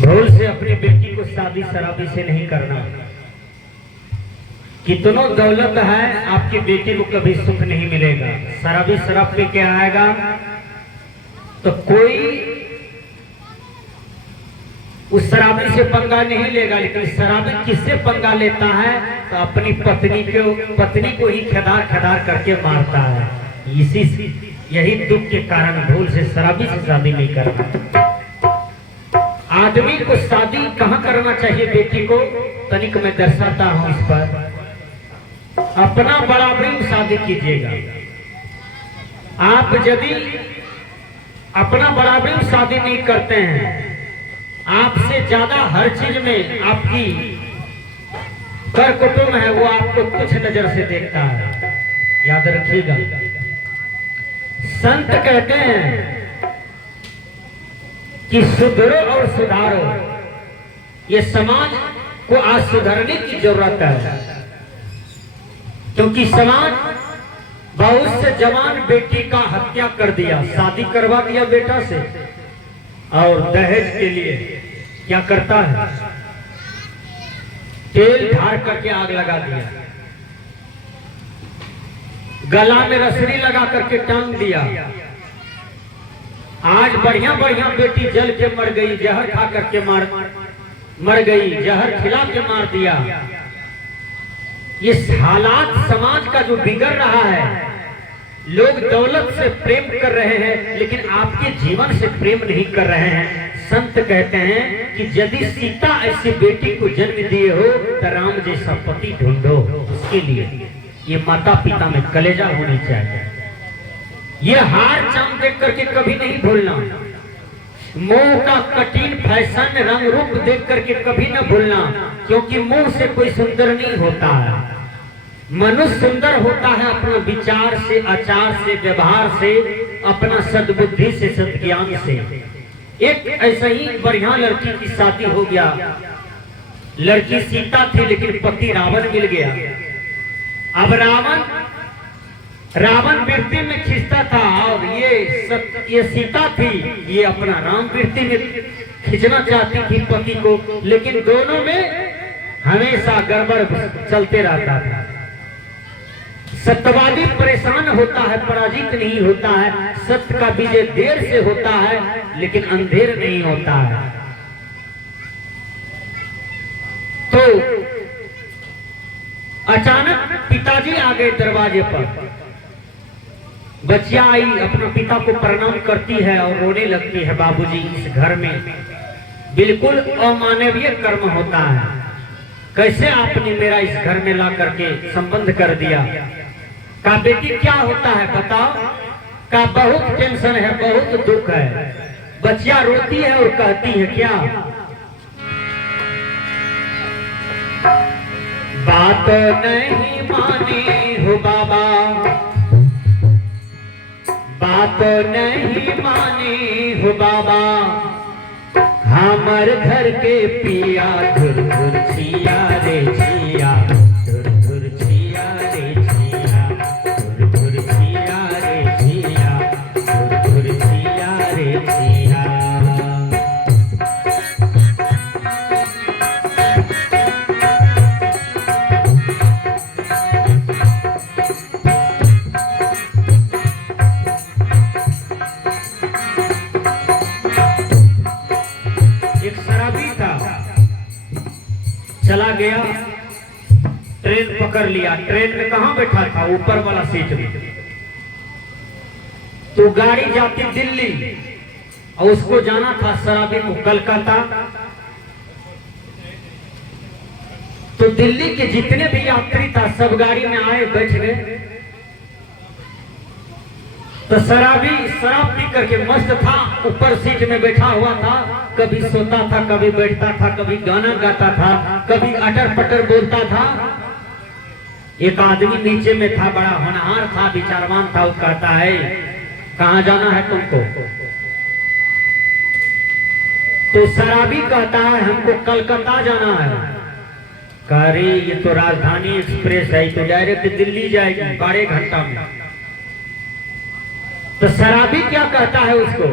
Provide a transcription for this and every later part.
भूल से अपनी बेटी को शादी शराबी से नहीं करना। कितनों दौलत है, आपकी बेटी को कभी सुख नहीं मिलेगा। शराबी शराब पे क्या आएगा तो कोई उस शराबी से पंगा नहीं लेगा, लेकिन शराबी किससे पंगा लेता है तो अपनी पत्नी को ही खदार खदार करके मारता है। यही दुख के कारण भूल से शराबी से शादी नहीं करना। आदमी को शादी कहाँ करना चाहिए बेटी को, तनिक मैं दर्शाता हूँ इस पर। अपना बड़ा भी शादी कीजिएगा। आप यदि अपना बड़ा भी शादी नहीं करते हैं, आपसे ज्यादा हर चीज में आपकी कर कुटुंब है वो आपको कुछ नजर से देखता है, याद रखिएगा। संत कहते हैं कि सुधरो और सुधारो, ये समाज को आज सुधरने की जरूरत है, क्योंकि समाज बहुत से जवान बेटी का हत्या कर दिया, शादी करवा दिया बेटा से, और दहेज के लिए क्या करता है, तेल ढार करके आग लगा दिया, गला में रसरी लगा करके टांग दिया। आज बढ़िया बढ़िया बेटी जल के मर गई, जहर खा करके मर गई, जहर खिला के मार दिया। ये हालात समाज का जो बिगड़ रहा है, लोग दौलत से प्रेम कर रहे हैं लेकिन आपके जीवन से प्रेम नहीं कर रहे हैं। संत कहते हैं कि यदि सीता ऐसी बेटी को जन्म दिए हो तो राम जैसा पति ढूंढो। उसके लिए ये माता पिता में कलेजा होनी चाहिए। ये हार चांद देख करके कभी नहीं भूलना, मोह का कठिन फैशन रंग रूप देख करके कभी न भूलना, क्योंकि मुंह से कोई सुंदर नहीं होता है। मनुष्य सुंदर होता है अपना विचार से, आचार से, व्यवहार से, अपना सद्बुद्धि से, सद्ज्ञान से। एक ऐसा ही बढ़िया लड़की की शादी हो गया। लड़की सीता थी लेकिन पति रावण मिल गया। अब रावण वृत्ति में खींचता था और ये सीता थी, ये अपना राम वृत्ति में खींचना चाहती थी पति को, लेकिन दोनों में हमेशा गड़बड़ चलते रहता था। सत्यवादी परेशान होता है, पराजित नहीं होता है। सत्य का विजय देर से होता है लेकिन अंधेर नहीं होता है। तो अचानक पिताजी आ गए दरवाजे पर। बच्चियां आई, अपने पिता को प्रणाम करती है और रोने लगती है। बाबूजी, इस घर में बिल्कुल अमानवीय कर्म होता है, कैसे आपने मेरा इस घर में ला करके संबंध कर दिया। का बेटी क्या होता है बताओ। का बहुत टेंशन है, बहुत दुख है। बच्चियां रोती है और कहती है क्या, बात नहीं माने हो बाबा, बात नहीं माने हो बाबा, हमार घर के पिया धुर धुर छिया रे छिया, धुर धुर छिया रे छिया, धुर धुर छिया रे छिया, धुर धुर छिया रे छिया। चला गया, ट्रेन पकड़ लिया। ट्रेन में कहां बैठा था, ऊपर वाला सीट में। तो गाड़ी जाती दिल्ली और उसको जाना था शराबी को कलकत्ता। तो दिल्ली के जितने भी यात्री था सब गाड़ी में आए, बैठ गए। तो शराबी शराब पी करके मस्त था, ऊपर सीट में बैठा हुआ था। कभी सोता था, कभी बैठता था, कभी गाना गाता था, कभी अटर पटर बोलता था। एक आदमी नीचे में था, बड़ा होनहार था, विचारवान था। वो कहता है कहाँ जाना है तुमको। तो शराबी कहता है हमको कलकत्ता जाना है। कह रही ये तो राजधानी एक्सप्रेस है, तो डायरेक्ट दिल्ली जाएगी 12 घंटा में। तो शराबी क्या कहता है उसको,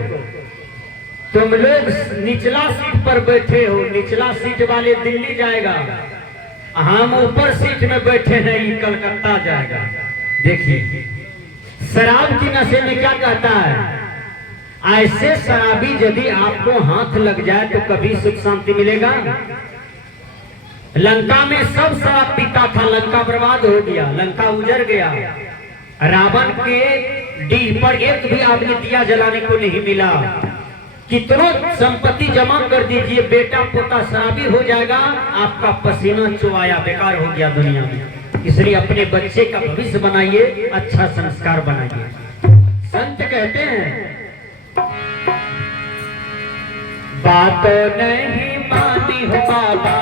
तुम लोग निचला सीट पर बैठे हो, निचला सीट वाले दिल्ली जाएगा, हम ऊपर सीट में बैठे नहीं कलकत्ता जाएगा। देखिए शराब की नशे में क्या कहता है, ऐसे शराबी यदि आपको हाथ लग जाए तो कभी सुख शांति मिलेगा। लंका में सब शराब पीता था, लंका बर्बाद हो गया, लंका उजड़ गया। रावण के डीह पर एक भी आदमी दिया जलाने को नहीं मिला। कितनों संपत्ति जमा कर दीजिए, बेटा पोता शराबी हो जाएगा, आपका पसीना चुआया बेकार हो गया दुनिया में। इसलिए अपने बच्चे का भविष्य बनाइए, अच्छा संस्कार बनाइए। संत कहते हैं बातों नहीं मानी हो बाबा,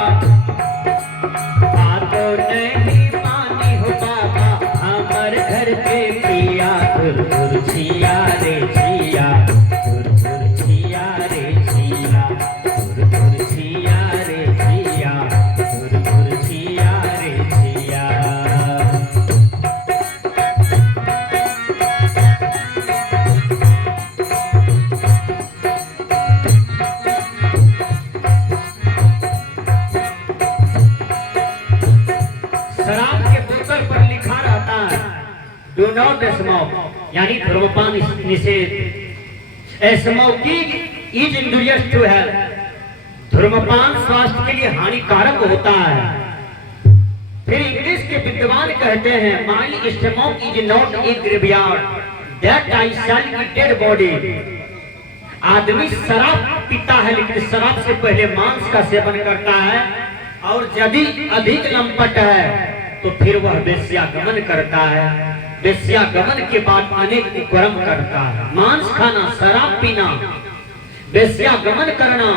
बातों नहीं मानी हो बाबा, हमारे घर के पिया धुर धुर छिया रे छिया, धुर धुर छिया रे छिया, धुर धुर छिया रे छिया, धुर धुर छिया रे छिया। शराब के बोतल पर लिखा रहता है डू नॉट स्मोक, यानी धूम्रपान निषेध। Smoking is injurious to health, धूम्रपान स्वास्थ्य के लिए हानिकारक होता है। फिर इंग्लिश के विद्वान कहते हैं my stomach is not a graveyard that I shall eat dead body. आदमी शराब पीता है लेकिन शराब से पहले मांस का सेवन करता है, और यदि अधिक लंपट है तो फिर वह वेश्यागमन करता है, वेश्यागमन के बाद अनेक कुकर्म करता है। मांस खाना, शराब पीना, वेश्यागमन करना,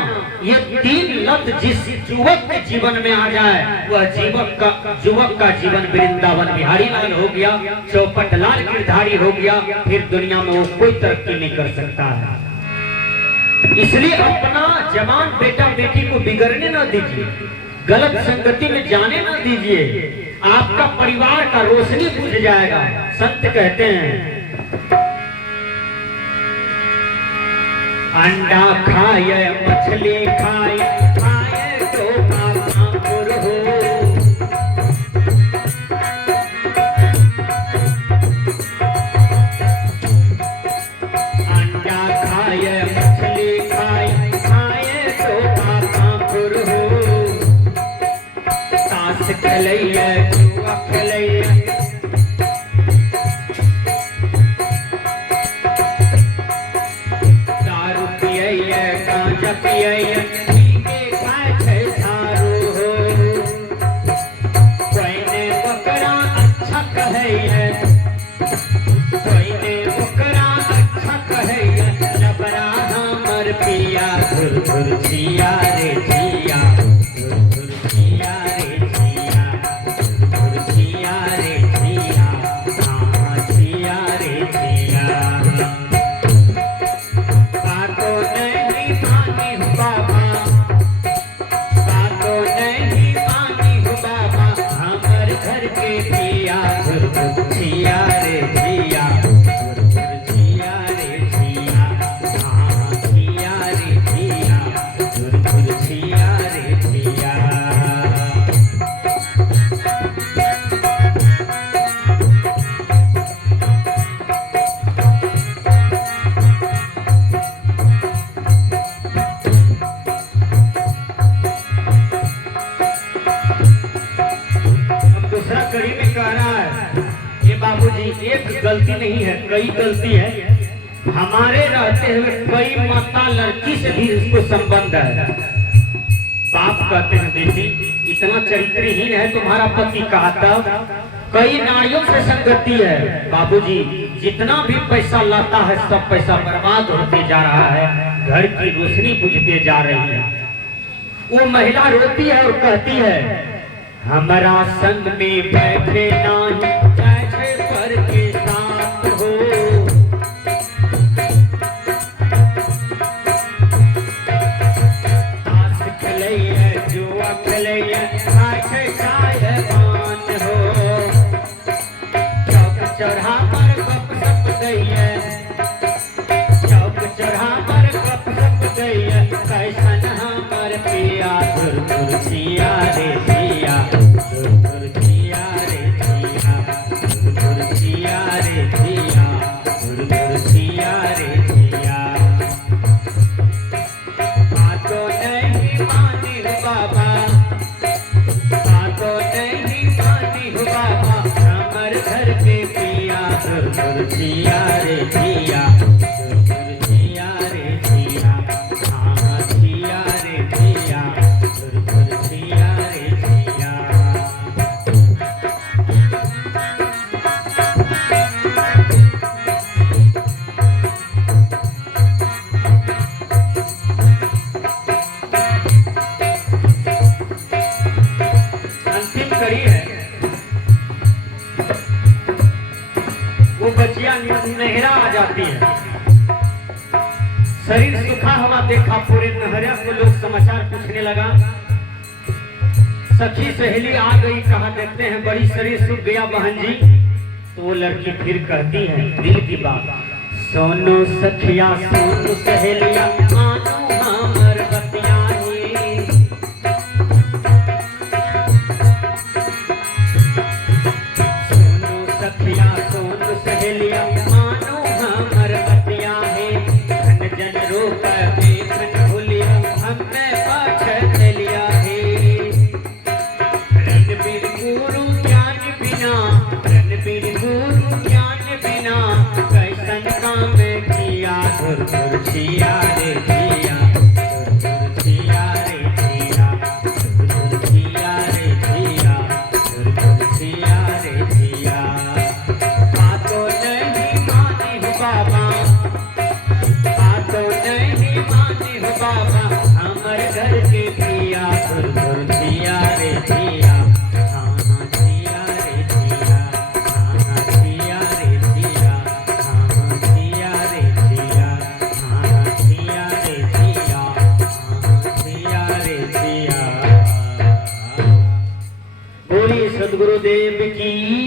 ये तीन लत जिस युवक के जीवन में आ जाए वह युवक का जीवन वृंदावन बिहारी लाल हो गया, चौपट लाल गिरधारी हो गया, फिर दुनिया में वो कोई तरक्की नहीं कर सकता है। इसलिए अपना जवान बेटा बेटी को बिगड़ने न दीजिए, गलत संगति में जाने न दीजिए, आपका परिवार का रोशनी बुझ जाएगा। संत कहते हैं अंडा खाए मछली खाए, खाए तो कापुर हो, अंडा खाए मछली खाए, खाए तो कापुर हो, ताश खेलैया जुआ खेलैया, दारू पियैया गांजा पियैया, पीके खाए छै दारू हो, कोइने बकरा अच्छा कहैया, कोइने बकरा अच्छा कहैया, जबरा हमर पिया धुर धुर छिया रे छिया, धुर धुर छिया रे छिया, धुर धुर छिया रे छिया, हाँ छिया रे छिया। बातों नहीं मानी हो बाबा, बातों नहीं मानी हो बाबा, हमारे घर के पिया धुर धुर छिया रे छिया, धुर धुर छिया रे छिया, हाँ छिया रे छिया, धुर धुर छिया रे छिया। अब दूसरा कड़ी में कह रहा है ये बाबूजी एक गलती नहीं है, कई गलती है। हमारे रहते हुए कई माता लड़की से भी उसको संबंध है। बाप कहते हैं बेटी इतना चरित्रहीन है तुम्हारा पति, कहा तब कई नारियों से संगति है। बाबूजी जितना भी पैसा लाता है सब पैसा बर्बाद होते जा रहा है, घर की रोशनी बुझते जा रही है। वो महिला रोती है और कहती है हमारा संग में बैठे नहीं, जैसे पर के साथ हो, ताश खेलैया जुआ खेलैया, खाए खाए मान हो, चौक चढ़ा पर गप सप गई, चौक चढ़ा पर गप सप गई, पिया धुर धुर जिया रे जिया धुर धुर जिया रे जिया धुर धुर जिया रे जिया धुर धुर जिया रे जिया। बातों नहीं मानी बाबा, बातों नहीं मानी बाबा, हमर घर के पिया धुर धुर जिया रे जिया धुर धुर जिया रे जिया। हाँ जिया रे जिया धुर धुर जिया रे जिया। अंतिम कड़ी है, वो बच्चियां नहरा आ जाती है, शरीर सूखा हुआ देखा पूरे नहरा को लोग समाचार पूछने लगा। सखी सहेली आ गई, कहा देखते हैं बड़ी शरीर सूख गया बहन जी। तो वो लड़की फिर कहती है दिल की बात, सोनो सखिया सोनो सहेलिया मानो हमर बतियाही। सोनो सखिया सोनो सहेलिया मानो हमर बतियाही। धन जन रूप देखन भूलिया हमने पाछ चलिया है। रणबीर गुरु ज्ञान बिना, रणबीर गुरु ज्ञान बिना, कैसन काम किया धुर धुर जिया रे जिया धुर धुर जिया रे जिया धुर धुर जिया रे जिया धुर धुर जिया रे जिया। बातों नहीं मानी हो बाबा, बातों नहीं मानी हो बाबा, हमर घर के पिया धुर धुर जिया रे जिया। हाँ हाँ जिया रे जिया, हाँ हाँ जिया रे जिया, हाँ हाँ जिया रे जिया, हाँ हाँ जिया रे जिया, हाँ हाँ जिया रे जिया। बोलिए सद्गुरुदेव की